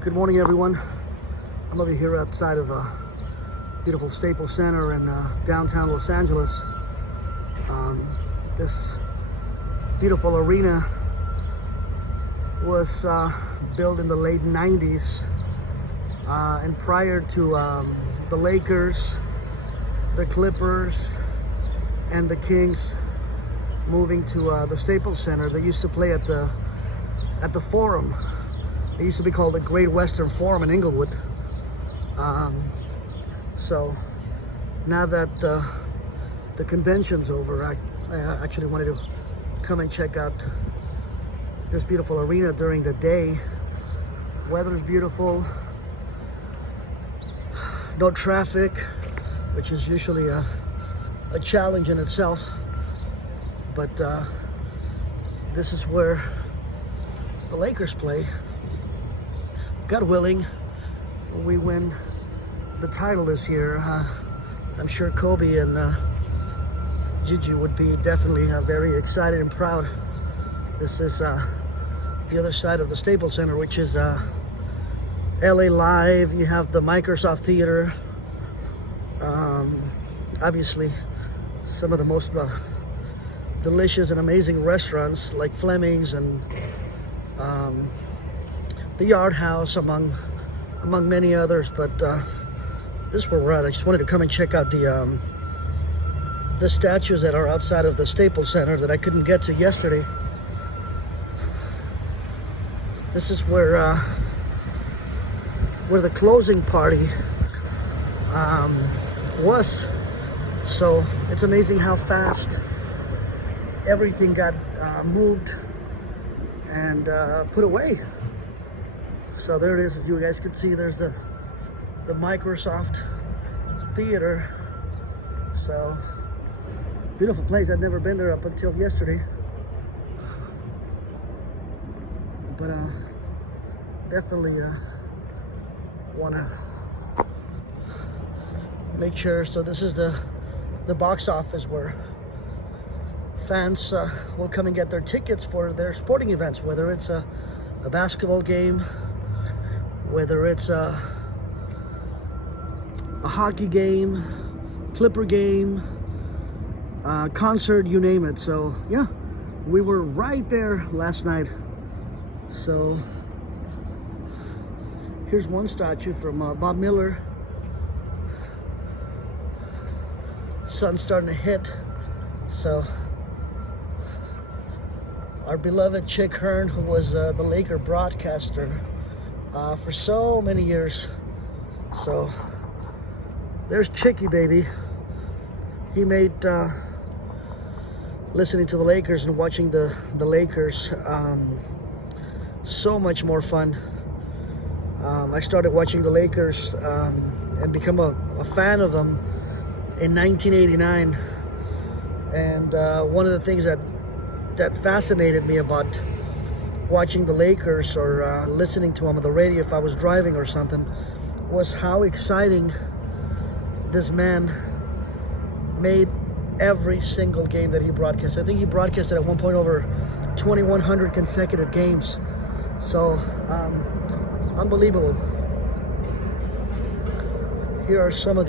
Good morning, everyone. I'm over here outside of a beautiful Staples Center in downtown Los Angeles. This beautiful arena was built in the late 90s, and prior to the Lakers, the Clippers, and the Kings moving to the Staples Center, they used to play at the Forum. It used to be called the Great Western Forum in Inglewood. So now that the convention's over, I actually wanted to come and check out this beautiful arena during the day. Weather's beautiful, no traffic, which is usually a challenge in itself. But this is where the Lakers play. God willing, we win the title this year. I'm sure Kobe and Gigi would be definitely very excited and proud. This is the other side of the Staples Center, which is LA Live. You have the Microsoft Theater. Obviously, some of the most delicious and amazing restaurants like Fleming's and the Yard House, among many others. But this is where we're at. I just wanted to come and check out the statues that are outside of the Staples Center that I couldn't get to yesterday. This is where the closing party was. So it's amazing how fast everything got moved and put away. So there it is. As you guys can see, there's the Microsoft Theater. So beautiful place. I'd never been there up until yesterday, but definitely want to make sure. So this is the box office where fans will come and get their tickets for their sporting events, whether it's a basketball game, whether it's a hockey game, Clipper game, concert, you name it. So yeah, we were right there last night. So here's one statue from Bob Miller. Sun's starting to hit. So our beloved Chick Hearn, who was the Laker broadcaster for so many years. So there's Chicky, baby. He made listening to the Lakers and watching the Lakers so much more fun. I started watching the Lakers and become a fan of them in 1989. And one of the things that fascinated me about watching the Lakers or listening to them on the radio if I was driving or something was how exciting this man made every single game that he broadcast. I think he broadcasted at one point over 2,100 consecutive games. So unbelievable. Here are some of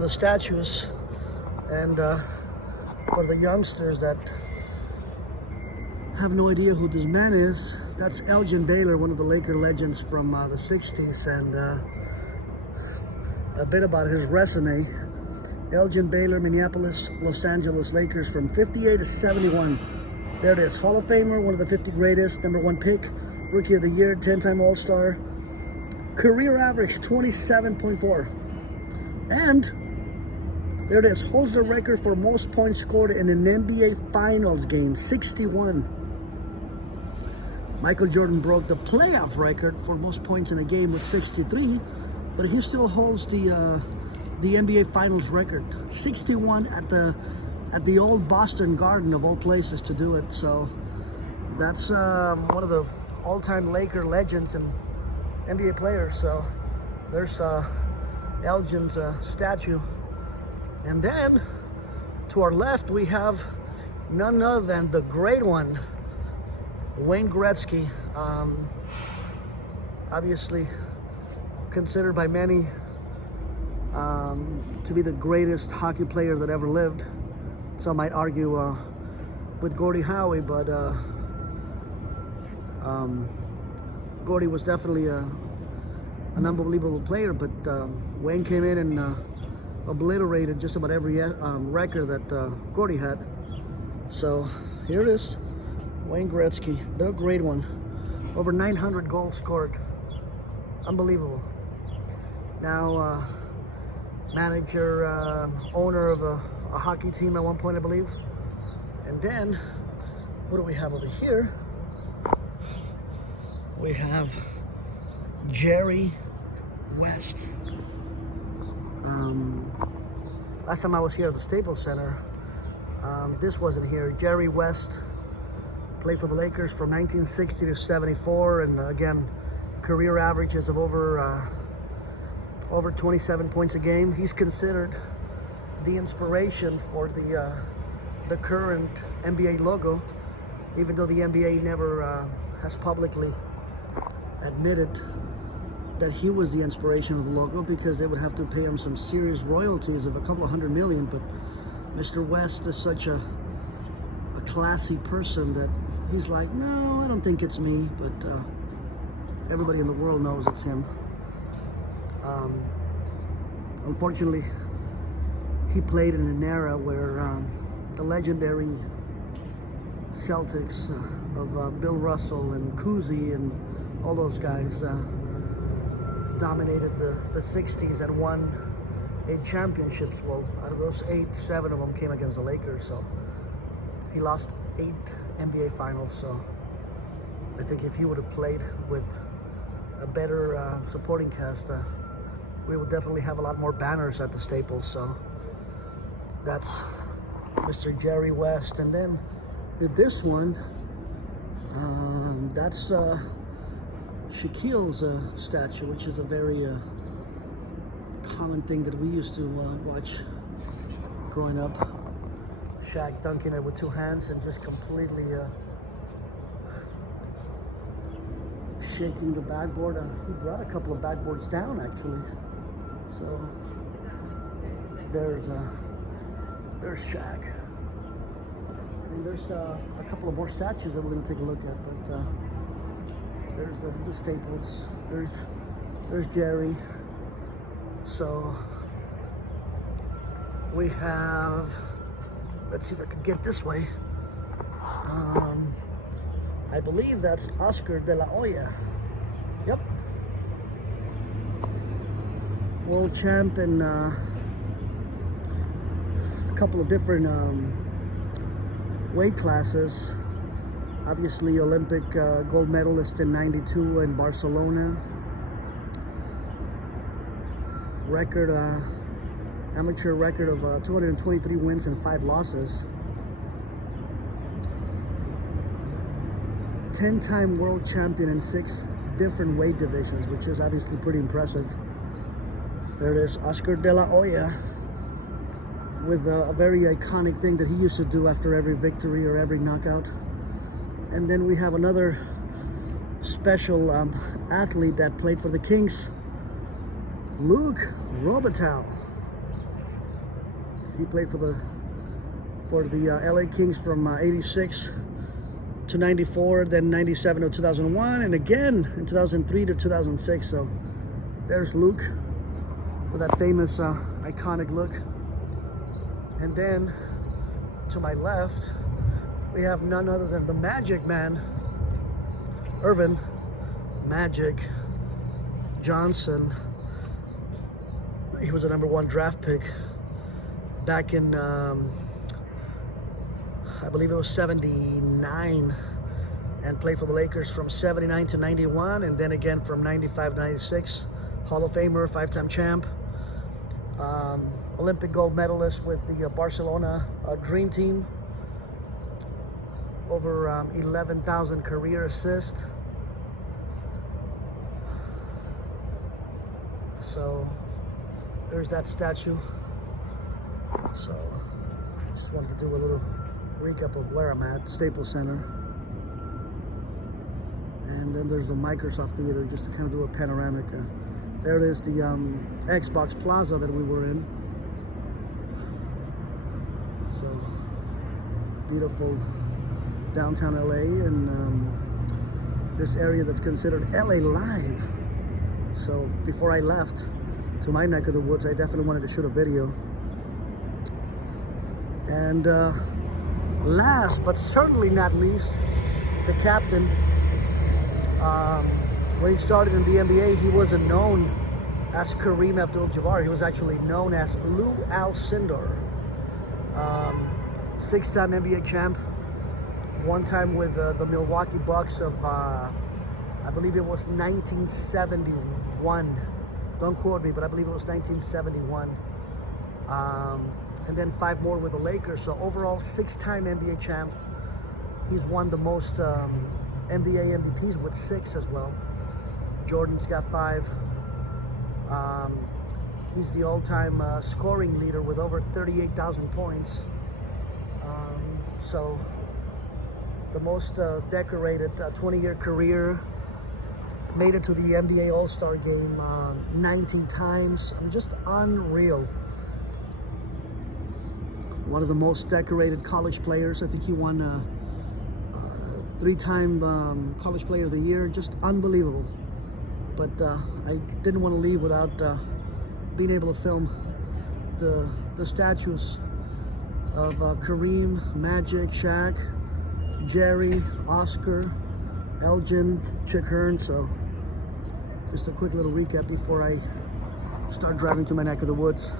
the statues, and for the youngsters that have no idea who this man is, that's Elgin Baylor, one of the Laker legends from the 60s, and a bit about his resume. Elgin Baylor, Minneapolis, Los Angeles Lakers from 58 to 71. There it is. Hall of Famer, one of the 50 greatest, #1 pick, Rookie of the Year, 10-time All-Star. Career average 27.4. And there it is, holds the record for most points scored in an NBA Finals game, 61. Michael Jordan broke the playoff record for most points in a game with 63, but he still holds the NBA Finals record, 61 at the old Boston Garden of all places to do it. So that's one of the all-time Laker legends and NBA players. So there's Elgin's statue. And then to our left we have none other than the great one, Wayne Gretzky. Obviously considered by many to be the greatest hockey player that ever lived. Some might argue with Gordie Howe, but Gordie was definitely an unbelievable player. But Wayne came in and obliterated just about every record that Gordie had. So here it is, Wayne Gretzky, the great one. Over 900 goals scored. Unbelievable. Now, manager, owner of a hockey team at one point, I believe. And then, what do we have over here? We have Jerry West. Last time I was here at the Staples Center, this wasn't here. Jerry West played for the Lakers from 1960 to 74, and again, career averages of over 27 points a game. He's considered the inspiration for the current NBA logo, even though the NBA never has publicly admitted that he was the inspiration of the logo, because they would have to pay him some serious royalties of a couple of $100 million. But Mr. West is such a classy person that he's like, no, I don't think it's me, but everybody in the world knows it's him. Unfortunately, he played in an era where the legendary Celtics of Bill Russell and Cousy and all those guys dominated the 60s and won 8 championships. Well, out of those 8, 7 of them came against the Lakers. So he lost 8 NBA finals. So I think if he would have played with a better supporting cast, we would definitely have a lot more banners at the Staples. So that's Mr. Jerry West. And then this one, that's Shaquille's statue, which is a very common thing that we used to watch growing up. Shaq dunking it with 2 hands and just completely shaking the backboard. He brought a couple of backboards down, actually. So there's Shaq. And there's a couple of more statues that we're going to take a look at, but there's the Staples. There's Jerry. So we have, let's see if I can get this way. I believe that's Oscar de la Hoya. Yep. World champ in a couple of different weight classes. Obviously Olympic gold medalist in '92 in Barcelona. Record, amateur record of 223 wins and 5 losses. 10-time world champion in 6 different weight divisions, which is obviously pretty impressive. There it is, Oscar de la Hoya, with a very iconic thing that he used to do after every victory or every knockout. And then we have another special athlete that played for the Kings, Luc Robitaille. He played for the LA Kings from 86 to 94, then 97 to 2001, and again in 2003 to 2006. So there's Luc with that famous iconic look. And then to my left, we have none other than the Magic Man, Earvin Magic Johnson. He was a #1 draft pick back in, I believe it was 79, and played for the Lakers from 79 to 91, and then again from 95 to 96. Hall of Famer, 5-time champ, Olympic gold medalist with the Barcelona Dream Team. Over 11,000 career assists. So there's that statue. So just wanted to do a little recap of where I'm at, Staples Center. And then there's the Microsoft Theater, just to kind of do a panoramic. There it is, the Xbox Plaza that we were in. So, beautiful downtown LA, and this area that's considered LA Live. So, before I left to my neck of the woods, I definitely wanted to shoot a video. And last but certainly not least, the captain. When he started in the NBA, he wasn't known as Kareem Abdul-Jabbar. He was actually known as Lou Alcindor. 6-time NBA champ. One time with the Milwaukee Bucks of, I believe it was 1971. Don't quote me, but I believe it was 1971. And then 5 more with the Lakers. So overall, 6-time NBA champ. He's won the most NBA MVPs with 6 as well. Jordan's got 5. He's the all-time scoring leader with over 38,000 points. So the most decorated 20-year career. Made it to the NBA All-Star game 19 times. I mean, just unreal. One of the most decorated college players. I think he won 3-time College Player of the Year. Just unbelievable. But I didn't want to leave without being able to film the statues of Kareem, Magic, Shaq, Jerry, Oscar, Elgin, Chick Hearn. So just a quick little recap before I start driving to my neck of the woods.